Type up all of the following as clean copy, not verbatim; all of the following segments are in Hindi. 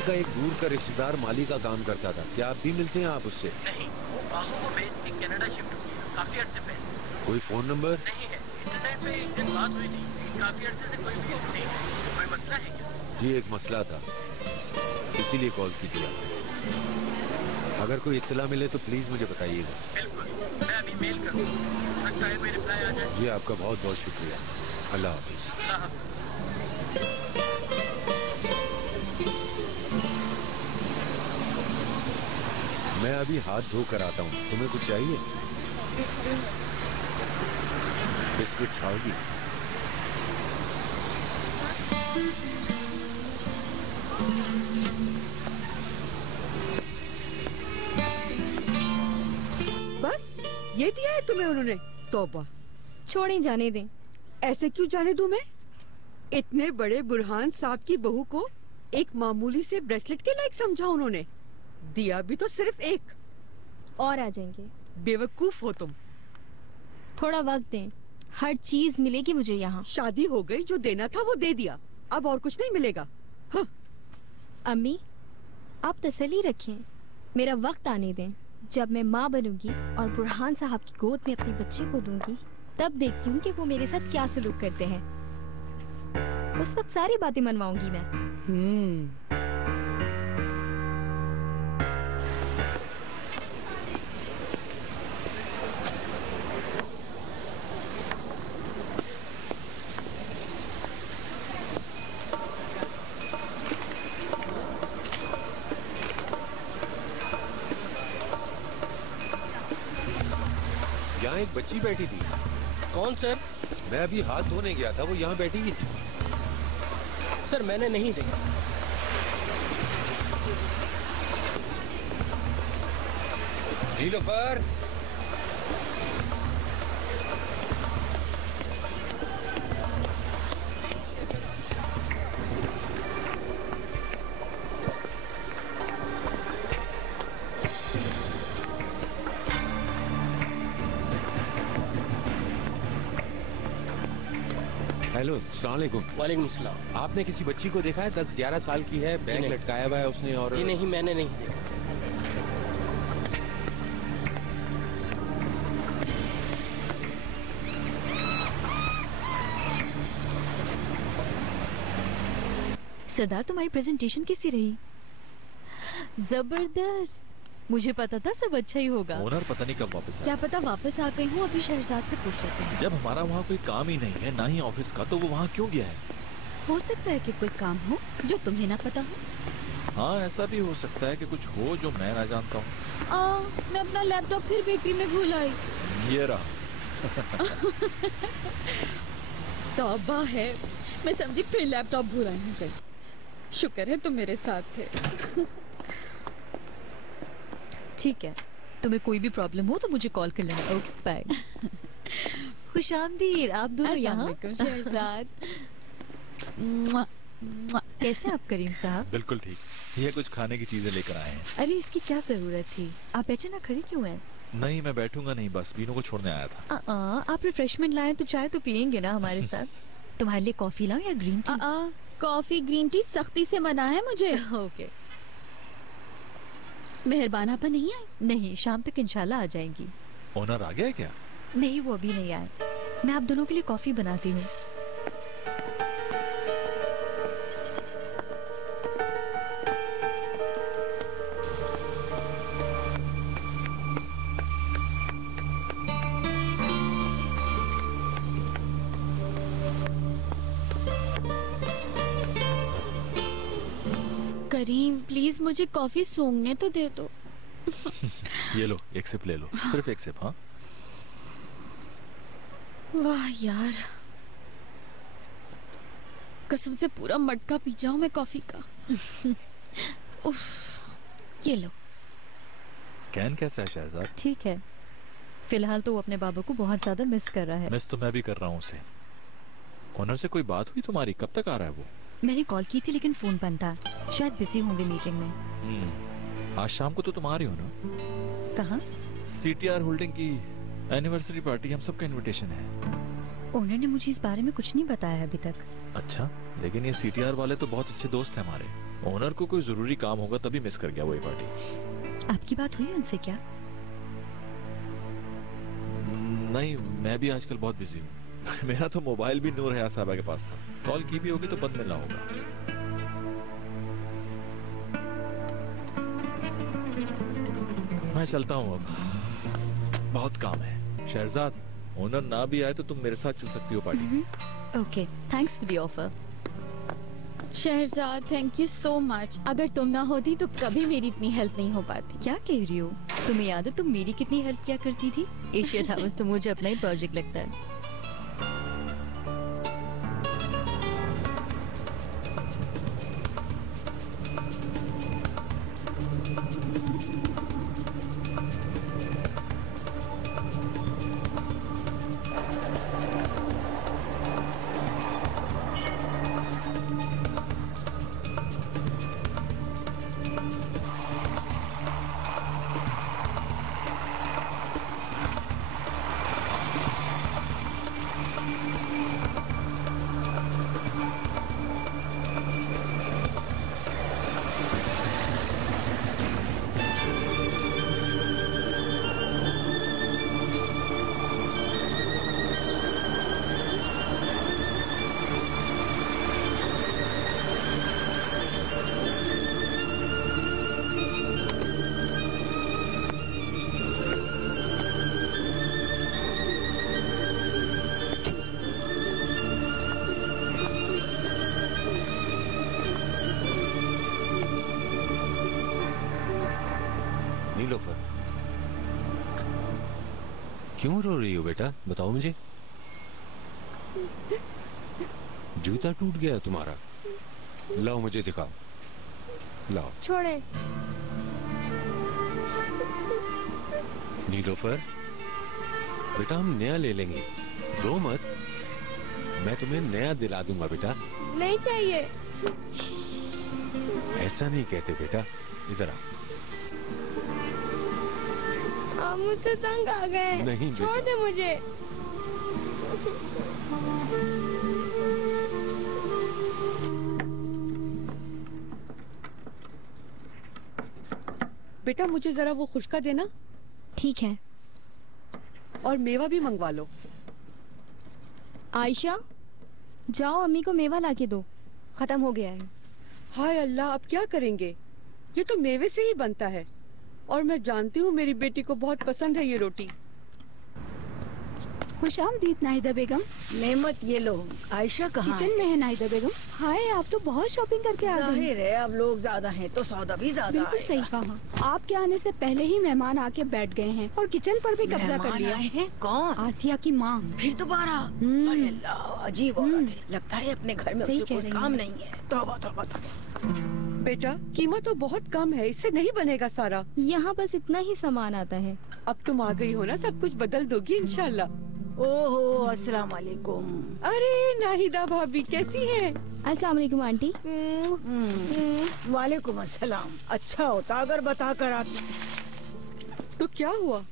दिल्ली का एक दूर का रिश्तेदार माली का काम करता था, क्या आप भी मिलते हैं आप उससे? नहीं, वो बाहू को बेच के कनाडा शिफ्ट हो गया काफी अर्से पहले। कोई फोन नंबर? नहीं है, इंटरनेट पे एक दिन बात हुई थी, काफी अर्से से कोई फोन नहीं है। कोई मसला है क्या? जी एक मसला था, इसीलिए कॉल की थी। अगर कोई इत्तला मिले तो प्लीज मुझे बताइएगा। बिल्कुल, मैं अभी मेल करूँगा, हो सकता है कोई रिप्लाई आ जाए। जी आपका बहुत बहुत शुक्रिया, अल्लाह हाफिज। अल्लाह हाफिज। मैं अभी हाथ धो कर आता हूँ, तुम्हें कुछ चाहिए? बिस्किट खाओगी? बस ये दिया है तुम्हें उन्होंने? तौबा। छोड़ें, जाने दें। ऐसे क्यों जाने दूं मैं? इतने बड़े बुरहान साहब की बहू को एक मामूली से ब्रेसलेट के लायक समझा उन्होंने, दिया भी तो सिर्फ एक। और आ जाएंगे। बेवकूफ हो तुम। थोड़ा वक्त दें, हर चीज मिलेगी मुझे यहाँ। शादी हो गई, जो देना था वो दे दिया, अब और कुछ नहीं मिलेगा। हाँ। अम्मी, आप तसल्ली रखें, मेरा वक्त आने दें। जब मैं माँ बनूंगी और बुरहान साहब की गोद में अपने बच्चे को दूंगी, तब देखती हूँ कि वो मेरे साथ क्या सलूक करते हैं। उस वक्त सारी बातें मनवाऊंगी मैं। यहाँ एक बच्ची बैठी थी। कौन सर? मैं अभी हाथ धोने गया था, वो यहाँ बैठी हुई थी। सर मैंने नहीं देखा। नीलोफर, हेलो, अस्सलाम वालेकुम। वालेकुम सलाम। आपने किसी बच्ची को देखा है? 10-11 साल की है, बैग नहीं। लटकाया हुआ है उसने। और जी नहीं, मैंने नहीं देखा। सरदार, तुम्हारी प्रेजेंटेशन कैसी रही? जबरदस्त। मुझे पता था सब अच्छा ही होगा। ओनर पता नहीं कब वापस आए। क्या पता वापस आ गई हूँ, अभी शहजाद से पूछ लेते हैं। जब हमारा वहाँ कोई काम ही नहीं है, ना ही ऑफिस का, तो वो वहाँ क्यों गया है? हो सकता है कि कोई काम हो जो तुम्हें ना पता हो। हाँ, ऐसा भी हो सकता है कि कुछ हो जो मैं ना जानता हूँ। मैं अपना लैपटॉप फिर बेकरी में भूल आई। ये रहा। तौबा है, मैं समझी फिर लैपटॉप भूल आई हूँ कहीं। शुक्र है तुम मेरे साथ थे। ठीक है, तुम्हें कोई भी प्रॉब्लम हो तो मुझे कॉल कर लेना। Okay, bye. खुशामदीद, आप दोनों यहाँ। शहजाद। कैसे आप करीम साहब? बिल्कुल ठीक। ये कुछ खाने की चीजें लेकर आए हैं। अरे इसकी क्या जरूरत थी, आप बैठे ना, खड़े क्यों हैं? नहीं, मैं बैठूंगा नहीं, बस बीनू को छोड़ने आया था। आप रिफ्रेशमेंट लाए तो चाय तो पियेंगे ना हमारे साथ। तुम्हारे लिए कॉफी लाऊं या green tea? Coffee green tea सख्ती से मना है मुझे। ओके। मेहरबाना पर नहीं आई? नहीं, शाम तक इंशाल्लाह आ जाएंगी। ओनर आ गया क्या? नहीं, वो अभी नहीं आए। मैं आप दोनों के लिए कॉफी बनाती हूँ। करीम प्लीज मुझे कॉफी सूंघने तो दे दो। ये लो, एक सिप ले लो, सिर्फ एक सिप। हाँ, वाह यार, कसम से पूरा मटका पी जाऊं मैं कॉफी का। उफ, ये लो। कैन कैसा है शहजाद? ठीक है, फिलहाल तो वो अपने बाबा को बहुत ज्यादा मिस कर रहा है। मिस तो मैं भी कर रहा हूँ उसे। ओनर से कोई बात हुई तुम्हारी? कब तक आ रहा है वो? मैंने कॉल की थी लेकिन फोन बंद था, शायद बिजी होंगे मीटिंग में। आज शाम को तो तुम आ रही हो ना? कहाँ? CTR होल्डिंग की एनिवर्सरी पार्टी, हम सबका इनविटेशन है। ओनर ने मुझे इस बारे में कुछ नहीं बताया अभी तक। अच्छा, लेकिन ये CTR वाले तो बहुत अच्छे दोस्त हैं हमारे। ओनर को कोई जरूरी काम होगा तभी मिस कर गया वो ये पार्टी। आपकी बात हुई उनसे क्या? नहीं, मैं भी आजकल बहुत बिजी हूँ। मेरा तो मोबाइल भी नूर हयात साहबा के पास था, कॉल की भी होगी तो बंद मिलना होगा। मैं चलता हूँ अब, बहुत काम है। शहजाद, ओनर ना भी आए तो तुम मेरे साथ चल सकती हो पार्टी में। Okay, thanks for the offer. Shahzad, thank you so much. अगर तुम ना होती तो कभी मेरी इतनी हेल्प नहीं हो पाती। क्या कह रही हो? तुम्हें याद है तुम मेरी कितनी हेल्प किया करती थी? एशिया टावर्स तो मुझे अपना ही प्रोजेक्ट लगता है। नीलोफर, क्यों रो रही हो बेटा? बताओ मुझे। जूता टूट गया तुम्हारा? लाओ मुझे दिखाओ, लाओ। छोड़े। नीलोफर बेटा, हम नया ले लेंगे, रो मत। मैं तुम्हें नया दिला दूंगा बेटा। नहीं चाहिए। ऐसा नहीं कहते बेटा, इधर आओ। आप मुझसे तंग आ गए। नहीं छोड़ बेटा। दे मुझे। बेटा मुझे जरा वो खुशका देना, ठीक है। और मेवा भी मंगवा लो। आयशा, जाओ अम्मी को मेवा लाके दो, खत्म हो गया है। हाय अल्लाह, अब क्या करेंगे? ये तो मेवे से ही बनता है, और मैं जानती हूँ मेरी बेटी को बहुत पसंद है ये रोटी। खुशामदीद नाहिदा बेगम। नेमत, ये लो। आयशा कहाँ किचन में है नाहिदा बेगम। हाय, आप तो बहुत शॉपिंग करके आ गई। जाहिर है, अब लोग ज्यादा हैं तो सौदा भी ज्यादा बिल्कुल आएगा। सही कहा। आपके आने से पहले ही मेहमान आके बैठ गए हैं और किचन पर भी कब्जा कर मेहमान लिया। आए हैं? कौन? आसिया की माँ। फिर दोबारा? हाय अल्लाह, अजीब औरत है। लगता है अपने घर में सही उसे कह कोई रही काम हैं। नहीं है। तौबा तौबा तौबा। बेटा कीमत तो बहुत कम है, इससे नहीं बनेगा सारा। यहाँ बस इतना ही सामान आता है। अब तुम आ गई हो ना, सब कुछ बदल दोगी इंशाल्लाह। ओहो, अस्सलाम वालेकुम। अरे नाहिदा भाभी कैसी हैं? अस्सलाम वालेकुम आंटी। वालेकुम अस्सलाम। अच्छा होता अगर बता कर आती। तो क्या हुआ?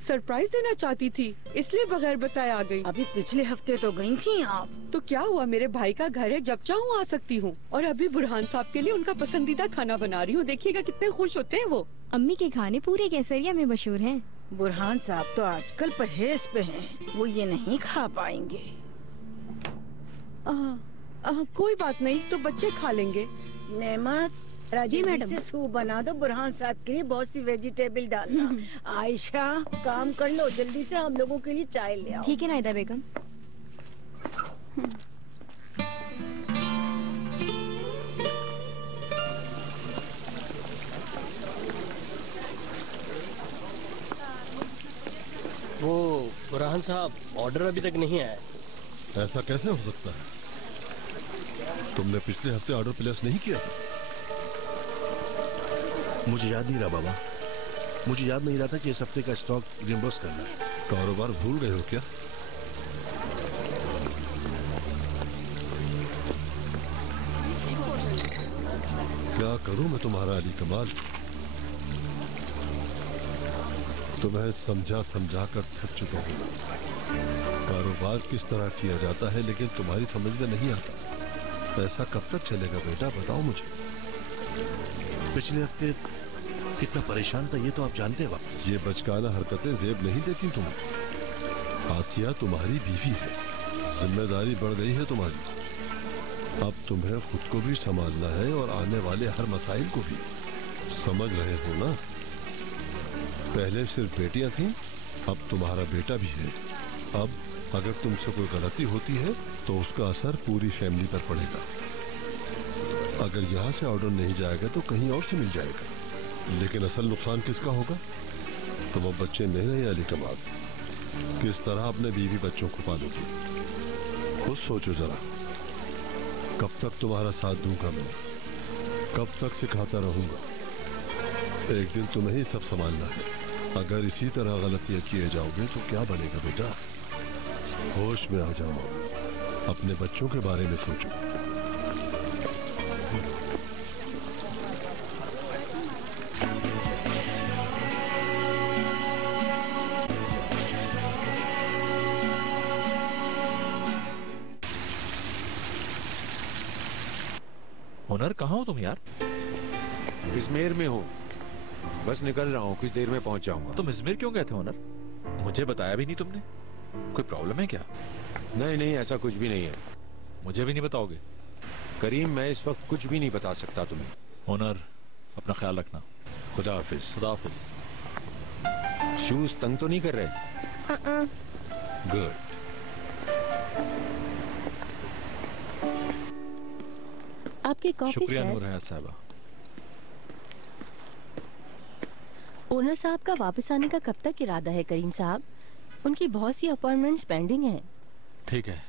सरप्राइज देना चाहती थी, इसलिए बगैर बताए आ गई। अभी पिछले हफ्ते तो गई थी आप। तो क्या हुआ, मेरे भाई का घर है, जब चाहूँ आ सकती हूँ। और अभी बुरहान साहब के लिए उनका पसंदीदा खाना बना रही हूँ, देखिएगा कितने खुश होते हैं वो। अम्मी के खाने पूरे केसरिया में मशहूर हैं। बुरहान साहब तो आजकल परहेज पे हैं, वो ये नहीं खा पाएंगे। कोई बात नहीं, तो बच्चे खा लेंगे। नेमत, राजी मैडम से सूप बना दो। बुरहान साहब के लिए बहुत सी वेजिटेबल डालना। आयशा, काम कर लो जल्दी से, हम लोगों के लिए चाय ले आओ। ठीक है नाहिदा बेगम। वो बुरहान साहब, ऑर्डर अभी तक नहीं आया। ऐसा कैसे हो सकता है? तुमने पिछले हफ्ते ऑर्डर प्लेस नहीं किया था? मुझे याद नहीं रहा बाबा, मुझे याद नहीं रहा था कि इस हफ्ते का स्टॉक रिइंबर्स करना है। कारोबार भूल गए हो क्या? क्या करूं मैं तुम्हारा अली कमाल? तुम्हें समझा समझा कर थक चुका हूं। कारोबार किस तरह किया जाता है लेकिन तुम्हारी समझ में नहीं आता। पैसा कब तक चलेगा बेटा, बताओ मुझे। पिछले हफ्ते कितना परेशान था ये तो आप जानते हैं। ये बचकाना हरकतें जेब नहीं देती तुम्हें। आसिया तुम्हारी बीवी है, जिम्मेदारी बढ़ गई है तुम्हारी। अब तुम्हें खुद को भी संभालना है और आने वाले हर मसाइल को भी। समझ रहे हो ना? पहले सिर्फ बेटियां थीं, अब तुम्हारा बेटा भी है। अब अगर तुमसे कोई गलती होती है तो उसका असर पूरी फैमिली पर पड़ेगा। अगर यहाँ से ऑर्डर नहीं जाएगा तो कहीं और से मिल जाएगा। लेकिन असल नुकसान किसका होगा? तुम अब बच्चे नहीं रहे अली कमाल, किस तरह अपने बीवी बच्चों को पालोगे? खुद सोचो जरा, कब तक तुम्हारा साथ दूंगा मैं? कब तक सिखाता रहूंगा? एक दिन तुम्हें ही सब संभालना है। अगर इसी तरह गलतियां किए जाओगे तो क्या बनेगा बेटा? होश में आ जाओ, अपने बच्चों के बारे में सोचो। हुनर, कहाँ हो तुम यार? इजमेर में हूँ, बस निकल रहा हूँ, कुछ देर में पहुँच जाऊंगा। तुम इजमेर क्यों गए थे हुनर? मुझे बताया भी नहीं तुमने। कोई प्रॉब्लम है क्या? नहीं नहीं, ऐसा कुछ भी नहीं है। मुझे भी नहीं बताओगे? करीम, मैं इस वक्त कुछ भी नहीं बता सकता तुम्हें। हुनर, अपना ख्याल रखना। खुदा हाफिज। खुदा हाफिज। शूज तंग तो नहीं कर रहे? गुड। आपकी कॉफी शुक्रिया सर। नूर हयात साहबा। ओनर साहब का वापस आने का कब तक इरादा है करीम साहब? उनकी बहुत सी अपॉइंटमेंट्स पेंडिंग हैं। ठीक है।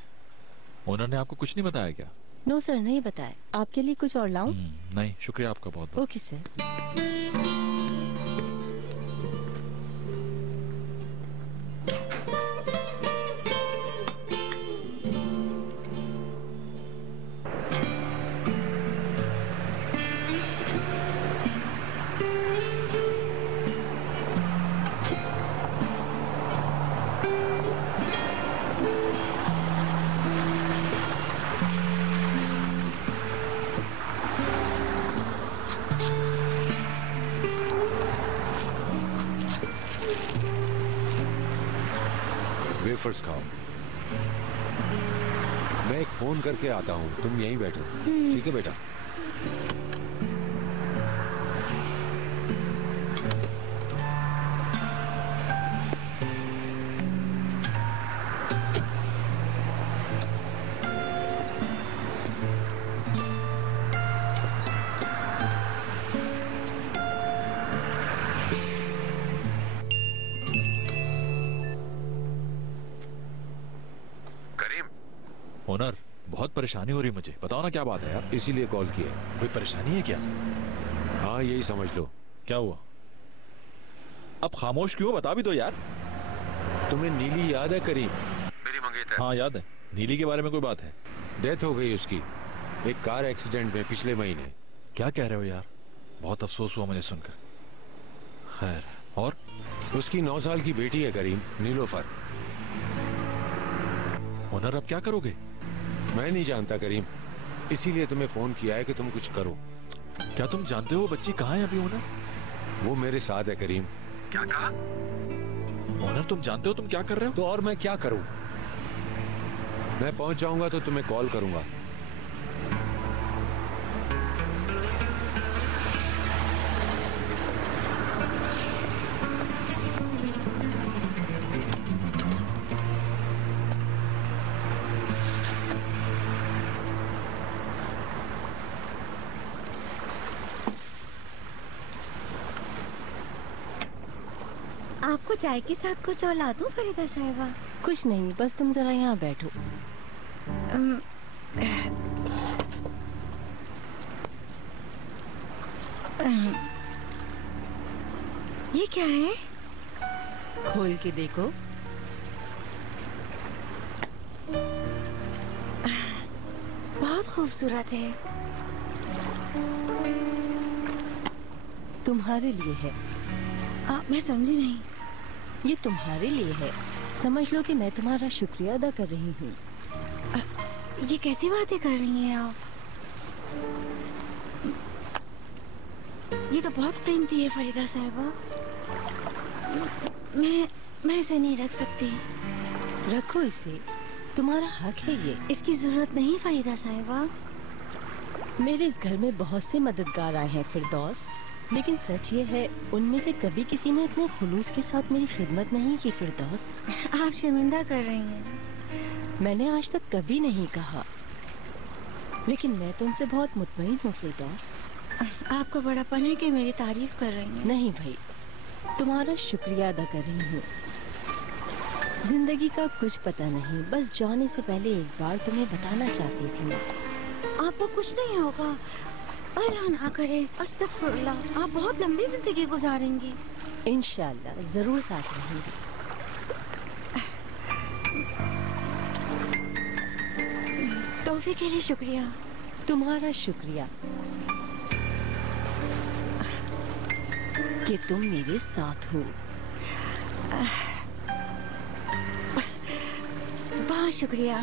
ओनर ने आपको कुछ नहीं बताया क्या? नो सर, नहीं बताया। आपके लिए कुछ और लाऊं? नहीं, शुक्रिया आपका बहुत बहुत। Okay sir. वेफर्स खाओ। मैं एक फोन करके आता हूँ, तुम यहीं बैठो। ठीक है बेटा? ओनर, बहुत परेशानी हो रही है मुझे, बताओ ना क्या बात है यार? इसीलिए कॉल किया। कोई परेशानी है क्या? हाँ, यही समझ लो। क्या हुआ? अब खामोश क्यों? बता भी दो यार। तुम्हें नीली याद है करीम? मेरी मंगेतर। हाँ याद है। नीली के बारे में कोई बात है? डेथ हो गई उसकी, एक कार एक्सीडेंट में पिछले महीने। क्या कह रहे हो यार? बहुत अफसोस हुआ मुझे सुनकर। खैर, और? उसकी 9 साल की बेटी है करीम, नीलोफर। ओनर, अब क्या करोगे? मैं नहीं जानता करीम, इसीलिए तुम्हें फोन किया है कि तुम कुछ करो। क्या तुम जानते हो बच्ची कहाँ है अभी ओनर? वो मेरे साथ है करीम। क्या कहा? ओनर, तुम जानते हो तुम क्या कर रहे हो? तो और मैं क्या करूं? मैं पहुंच जाऊंगा तो तुम्हें कॉल करूंगा। आपको चाय के साथ कुछ और ला दूं फरीदा साहिबा? कुछ नहीं, बस तुम जरा यहाँ बैठो। ये क्या है? खोल के देखो। बहुत खूबसूरत है। तुम्हारे लिए है। मैं समझी नहीं। ये तुम्हारे लिए है। समझ लो कि मैं तुम्हारा शुक्रिया अदा कर रही हूँ। ये कैसी बातें कर रही हैं आप? ये तो बहुत कीमती है फरीदा साहिबा। मैं इसे नहीं रख सकती। रखो इसे, तुम्हारा हक है ये। इसकी जरूरत नहीं फरीदा साहिबा। मेरे इस घर में बहुत से मददगार आए हैं फिरदौस, लेकिन सच ये है उनमें से कभी किसी ने इतने खुलूस के साथ मेरी खिदमत नहीं की फिरदौस। आप शर्मिंदा कर रही हैं। मैंने आज तक कभी नहीं कहा, लेकिन मैं तुमसे बहुत मुतमईन हूँ फिरदौस। आपको बड़ापन है कि मेरी तारीफ कर रही हैं। नहीं भाई, तुम्हारा शुक्रिया अदा कर रही हूँ। जिंदगी का कुछ पता नहीं, बस जाने से पहले एक बार तुम्हें बताना चाहती थी मैं। आपको कुछ नहीं होगा, अल्लाह ना करे। अस्तगफुरुल्लाह। आप बहुत लंबी जिंदगी गुजारेंगी। इंशाल्लाह जरूर साथ रहेंगी। तोहफे के लिए शुक्रिया। तुम्हारा शुक्रिया कि तुम मेरे साथ हो। बहुत शुक्रिया।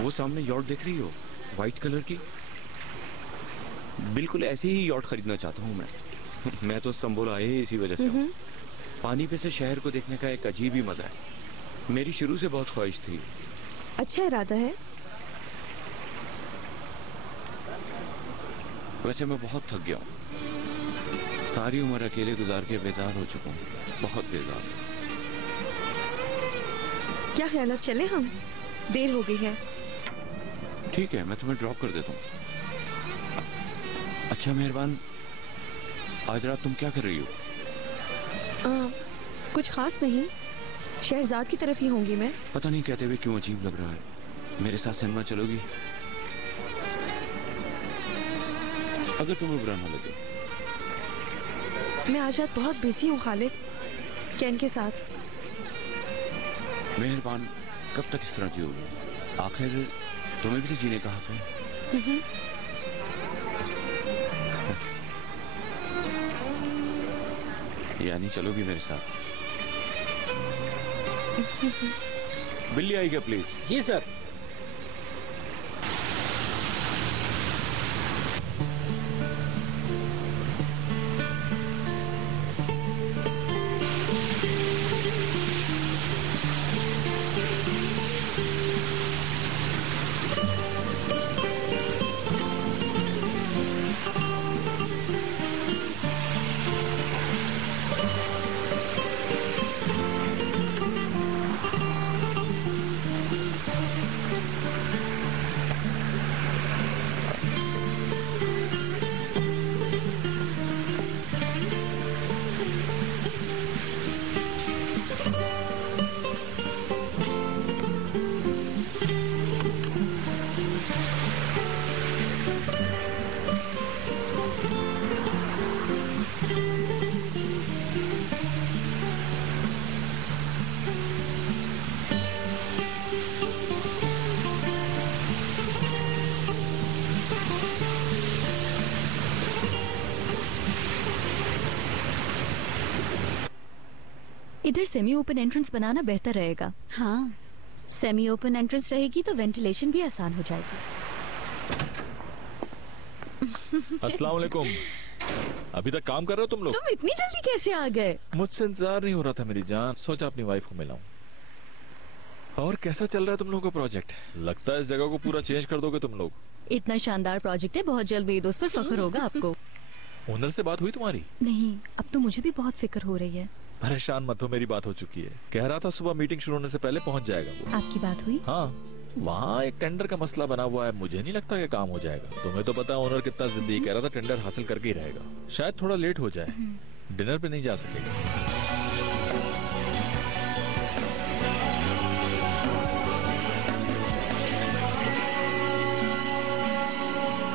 वो सामने यॉट देख रही हो, व्हाइट कलर की? बिल्कुल ऐसी ही यॉट खरीदना चाहता हूँ मैं तो संबोल आए ही इसी वजह से हूँ। पानी पे से शहर को देखने का एक अजीब ही मजा है। मेरी शुरू से बहुत ख्वाहिश थी। अच्छा इरादा है। वैसे मैं बहुत थक गया हूँ। सारी उम्र अकेले गुजार के बेजार हो चुका हूँ, बहुत बेजार। क्या ख्याल अब चले हम? देर हो गई है। ठीक है, मैं तुम्हें ड्रॉप कर देता हूँ। अच्छा मेहरबान, आज रात तुम क्या कर रही हो? कुछ खास नहीं, शहरजाद की तरफ ही होंगी मैं। पता नहीं कहते हुए क्यों अजीब लग रहा है। मेरे साथ सिनेमा चलोगी? अगर तुम्हें बुरा ना लगे। मैं आज रात बहुत बिजी हूँ खालिद, कैन के साथ। मेहरबान, कब तक इस तरह जियोगे? आखिर तुम्हें भी तो जीने का हक है। यानी चलोगी मेरे साथ? बिल्ली आई क्या प्लीज? जी सर। इधर सेमी ओपन एंट्रेंस बनाना बेहतर रहेगा। हाँ, सेमी ओपन एंट्रेंस रहेगी तो वेंटिलेशन भी आसान हो जाएगी। अस्सलाम वालेकुम। अभी तक काम कर रहे हो तुम लोग? तुम इतनी जल्दी कैसे आ गए? मुझसे इंतजार नहीं हो रहा था मेरी जान, सोचा अपनी वाइफ को मिलाऊं। और कैसा चल रहा है तुम लोगों का प्रोजेक्ट? लगता है इस जगह को पूरा चेंज कर दोगे तुम लोग। इतना शानदार प्रोजेक्ट है, बहुत जल्द बेदोस पर फख्र होगा आपको। ओनर से बात हुई तुम्हारी? नहीं, अब तो मुझे भी बहुत फिक्र हो रही है। परेशान मत हो, मेरी बात हो चुकी है। कह रहा था सुबह मीटिंग शुरू होने से पहले पहुंच जाएगा वो। आपकी बात हुई? हाँ, वहाँ एक टेंडर का मसला बना हुआ है, मुझे नहीं लगता कि काम हो जाएगा। तुम्हें तो पता है ओनर कितना जिद्दी, कह रहा था टेंडर हासिल करके ही रहेगा। शायद थोड़ा लेट हो जाए, डिनर पे नहीं जा सकेगा।